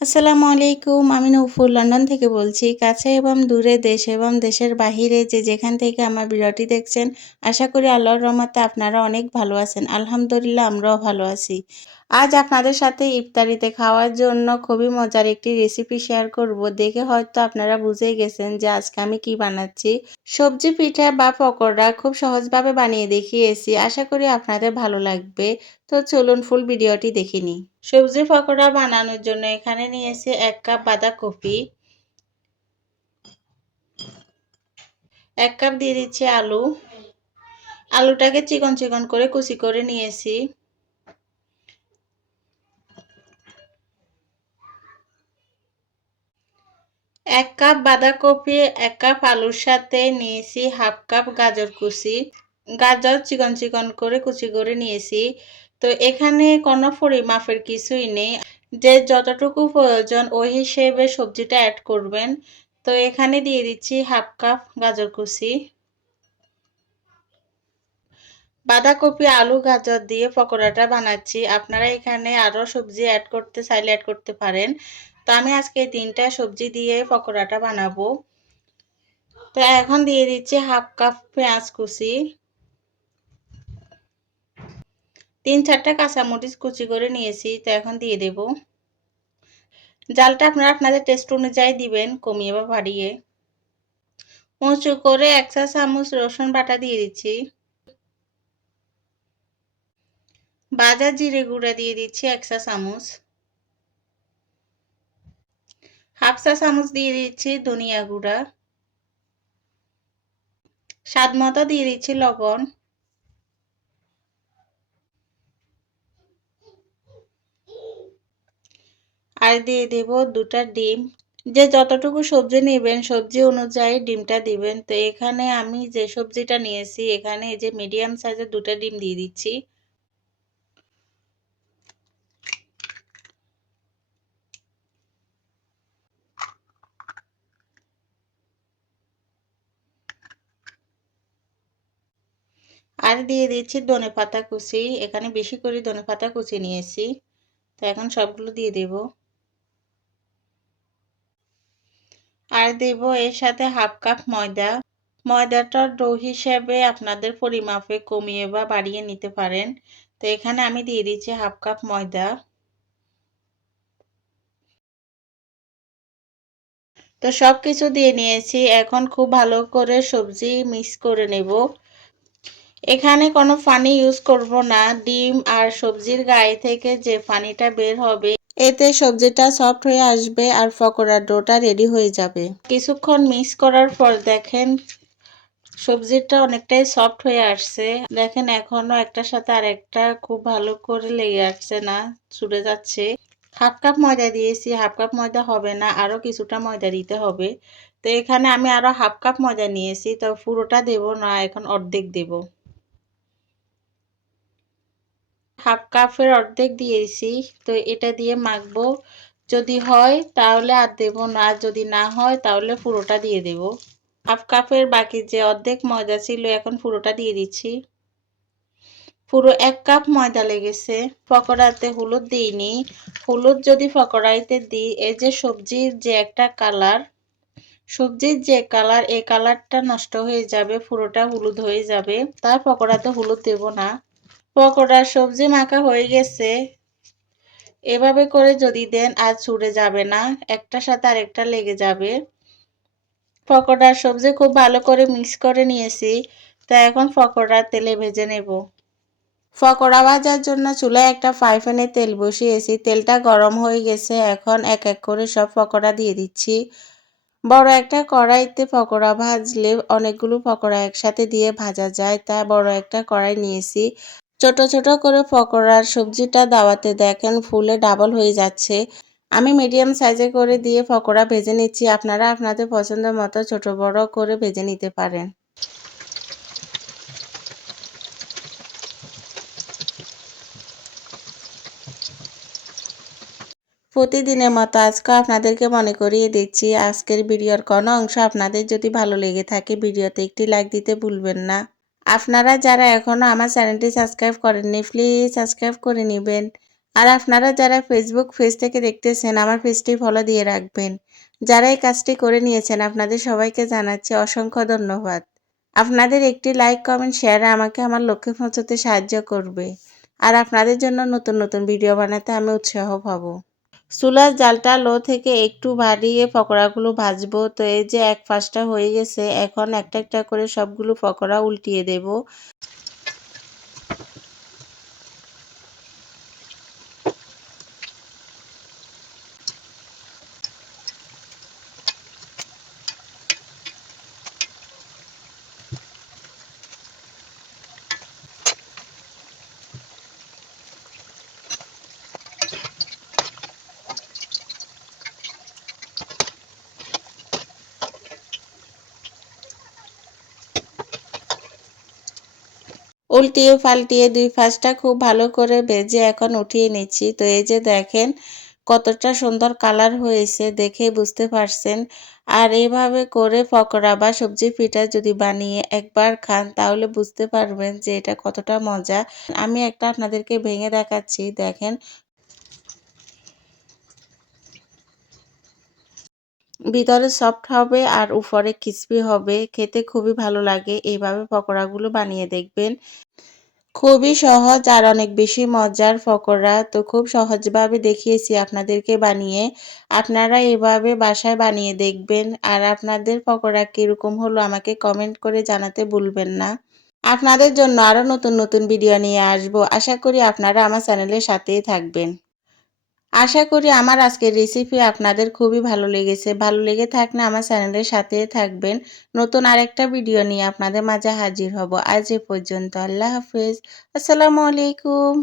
আসসালামু আলাইকুম। আমি নূপুর লন্ডন থেকে বলছি। কাছে এবং দূরে দেশ এবং দেশের বাহিরে যে যেখান থেকে আমার ভিডিওটি দেখছেন, আশা করি আল্লাহর রহমতে আপনারা অনেক ভালো আছেন। আলহামদুলিল্লাহ আমরাও ভালো আছি। আজ আপনাদের সাথে ইফতারিতে খাওয়ার জন্য খুবই মজার একটি রেসিপি শেয়ার করব। দেখে হয়তো আপনারা বুঝেই গেছেন যে আজকে আমি কি বানাচ্ছি। সবজি পিঠা বা পকোড়া খুব সহজভাবে বানিয়ে দেখিয়েছি। আশা করি আপনাদের ভালো লাগবে। তো চলুন ফুল ভিডিওটি দেখে নিই। সবজি পকোড়া বানানোর জন্য এখানে নিয়েছি 1 কাপ বাঁধাকপি, 1 কাপ দিয়ে দিচ্ছি আলু। আলুটাকে চিকন চিকন করে কুচি করে নিয়েছি। 1 কাপ বাঁধাকপি, 1 কাপ আলুর সাথে নিয়েছি হাফ কাপ গাজর কুচি। গাজর চিকন চিকন করে কুচি করে নিয়েছি। তো এখানে কোনো পরিমাপের কিছুই নেই, যে যতটুকু প্রয়োজন ওই হিসেবে সবজিটা অ্যাড করবেন। তো এখানে দিয়ে দিচ্ছি হাফ কাপ গাজর কুচি। বাঁধাকপি, আলু, গাজর দিয়ে পকোড়াটা বানাচ্ছি। আপনারা এখানে আরও সবজি অ্যাড করতে চাইলে অ্যাড করতে পারেন। তো আমি আজকে 3টা সবজি দিয়ে পকোড়াটা বানাবো। তো এখন দিয়ে দিচ্ছি হাফ কাপ পেঁয়াজ কুচি, 3-4টা কাঁচামরিচ কুচি করে নিয়েছি। তো এখন দিয়ে দেব। জালটা আপনারা আপনাদের টেস্ট অনুযায়ী দিবেন, কমিয়ে বা বাড়িয়ে। উঁচু করে 1 চা চামচ রসুন বাটা দিয়ে দিচ্ছি। ভাজা জিরে গুঁড়া দিয়ে দিচ্ছি 1 চা চামচ। হাফ চা চামচ দিয়ে দিচ্ছি ধনিয়া গুঁড়া। স্বাদ মতো দিয়ে দিচ্ছি লবণ। আর দিয়ে দেব 2টা ডিম। যে যতটুকু সবজি নেবেন সবজি অনুযায়ী ডিমটা দিবেন। তো এখানে আমি যে সবজিটা নিয়েছি, এখানে এই যে মিডিয়াম সাইজের 2টা ডিম দিয়ে দিচ্ছি। আর দিয়ে দিচ্ছি ধনেপাতা কুচি। এখানে বেশি করে ধনেপাতা কুচি নিয়েছি। তো এখন সবগুলো দিয়ে দেব। আর দেব এর সাথে হাফ কাপ ময়দা। ময়দাটা ডো হিসেবে আপনাদের পরিমাপে কমিয়ে বা বাড়িয়ে নিতে পারেন। তো এখানে আমি দিয়ে দিচ্ছি হাফ কাপ ময়দা। তো সবকিছু দিয়ে নিয়েছি। এখন খুব ভালো করে সবজি মিক্স করে নেব। এখানে কোনো পানি ইউজ করব না। ডিম আর সবজির গায়ে থেকে যে পানিটা বের হবে, এতে সবজিটা সফট হয়ে আসবে আর পকোড়ার ডোটা রেডি হয়ে যাবে। কিছুক্ষণ মিক্স করার পর দেখেন সবজিটা অনেকটাই সফট হয়ে আসছে। দেখেন এখনো একটার সাথে আরেকটা খুব ভালো করে লেগে আসছে না, ছুটে যাচ্ছে। হাফ কাপ ময়দা দিয়েছি, হাফ কাপ ময়দা হবে না, আরও কিছুটা ময়দা দিতে হবে। তো এখানে আমি আরও হাফ কাপ ময়দা নিয়েছি। তো পুরোটা দেব না, এখন অর্ধেক দেব। হাফ কাপের অর্ধেক দিয়েছি। তো এটা দিয়ে মাখবো। যদি হয় তাহলে আর দেব না, আর যদি না হয় তাহলে পুরোটা দিয়ে দেব। হাফ কাপের বাকি যে অর্ধেক ময়দা ছিল এখন পুরোটা দিয়ে দিচ্ছি। পুরো 1 কাপ ময়দা লেগেছে। পকোড়াতে হলুদ দিইনি। হলুদ যদি পকোড়াইতে দিই, এই যে সবজির যে একটা কালার, সবজির যে কালার, এই কালারটা নষ্ট হয়ে যাবে, পুরোটা হলুদ হয়ে যাবে। তার পকোড়াতে হলুদ দেব না। পকোড়ার সবজি মাখা হয়ে গেছে। এভাবে করে যদি দেন আর ছুটে যাবে না, একটার সাথে আরেকটা লেগে যাবে। পকোড়ার সবজি খুব ভালো করে মিক্স করে নিয়েছি। তা এখন পকোড়া তেলে ভেজে নেব। পকোড়া ভাজার জন্য চুলায় একটা ফ্রাই প্যানে তেল বসিয়েছি। তেলটা গরম হয়ে গেছে। এখন এক এক করে সব পকোড়া দিয়ে দিচ্ছি। বড় একটা কড়াইতে পকোড়া ভাজলে অনেকগুলো পকোড়া একসাথে দিয়ে ভাজা যায়, তাই বড় একটা কড়াই নিয়েছি। ছোট ছোট করে পকোড়ার সবজিটা দেওয়াতে দেখেন ফুলে ডাবল হয়ে যাচ্ছে। আমি মিডিয়াম সাইজে করে দিয়ে পকোড়া ভেজে নিচ্ছি। আপনারা আপনাদের পছন্দ মতো ছোট বড় করে ভেজে নিতে পারেন। প্রতিদিনের মতো আজকে আপনাদেরকে মনে করিয়ে দিচ্ছি, আজকের ভিডিওর কোনো অংশ আপনাদের যদি ভালো লেগে থাকে ভিডিওতে একটি লাইক দিতে ভুলবেন না। আপনারা যারা এখনও আমার চ্যানেলটি সাবস্ক্রাইব করেননি প্লিজ সাবস্ক্রাইব করে নেবেন। আর আপনারা যারা ফেসবুক পেজ থেকে দেখতেছেন আমার পেজটি ফলো দিয়ে রাখবেন। যারা এই কাজটি করে নিয়েছেন আপনাদের সবাইকে জানাচ্ছি অসংখ্য ধন্যবাদ। আপনাদের একটি লাইক, কমেন্ট, শেয়ার আমাকে আমার লক্ষ্যে পৌঁছাতে সাহায্য করবে। আর আপনাদের জন্য নতুন নতুন ভিডিও বানাতে আমি উৎসাহ পাবো। চুলার জালটা লো থেকে একটু বাড়িয়ে পকোড়াগুলো ভাজবো। তো এই যে এক পাশটা হয়ে গেছে, এখন একটা একটা করে সবগুলো পকোড়া উল্টিয়ে দেব। উল্টিয়ে পাল্টিয়ে দুই পাশটা খুব ভালো করে ভেজে এখন উঠিয়ে নিচ্ছি। তো এই যে দেখেন কতটা সুন্দর কালার হয়েছে, দেখে বুঝতে পারছেন। আর এভাবে করে পকোড়া বা সবজি পিঠা যদি বানিয়ে একবার খান তাহলে বুঝতে পারবেন যে এটা কতটা মজা। আমি একটা আপনাদেরকে ভেঙে দেখাচ্ছি, দেখেন ভিতরে সফট হবে আর উপরে ক্রিসপি হবে, খেতে খুবই ভালো লাগে। এইভাবে পকোড়াগুলো বানিয়ে দেখবেন। খুবই সহজ আর অনেক বেশি মজার পকোড়া। তো খুব সহজভাবে দেখিয়েছি আপনাদেরকে বানিয়ে। আপনারা এভাবে বাসায় বানিয়ে দেখবেন। আর আপনাদের পকোড়া কিরকম হলো আমাকে কমেন্ট করে জানাতে ভুলবেন না। আপনাদের জন্য আরো নতুন নতুন ভিডিও নিয়ে আসবো। আশা করি আপনারা আমার চ্যানেলের সাথেই থাকবেন। আশা করি আমার আজকের রেসিপি আপনাদের খুবই ভালো লেগেছে। ভালো লেগে থাকলে আমার চ্যানেলের সাথেই থাকবেন। নতুন আরেকটা ভিডিও নিয়ে আপনাদের মাঝে হাজির হব। আজ এ পর্যন্ত। আল্লাহ হাফেজ। আসসালামু আলাইকুম।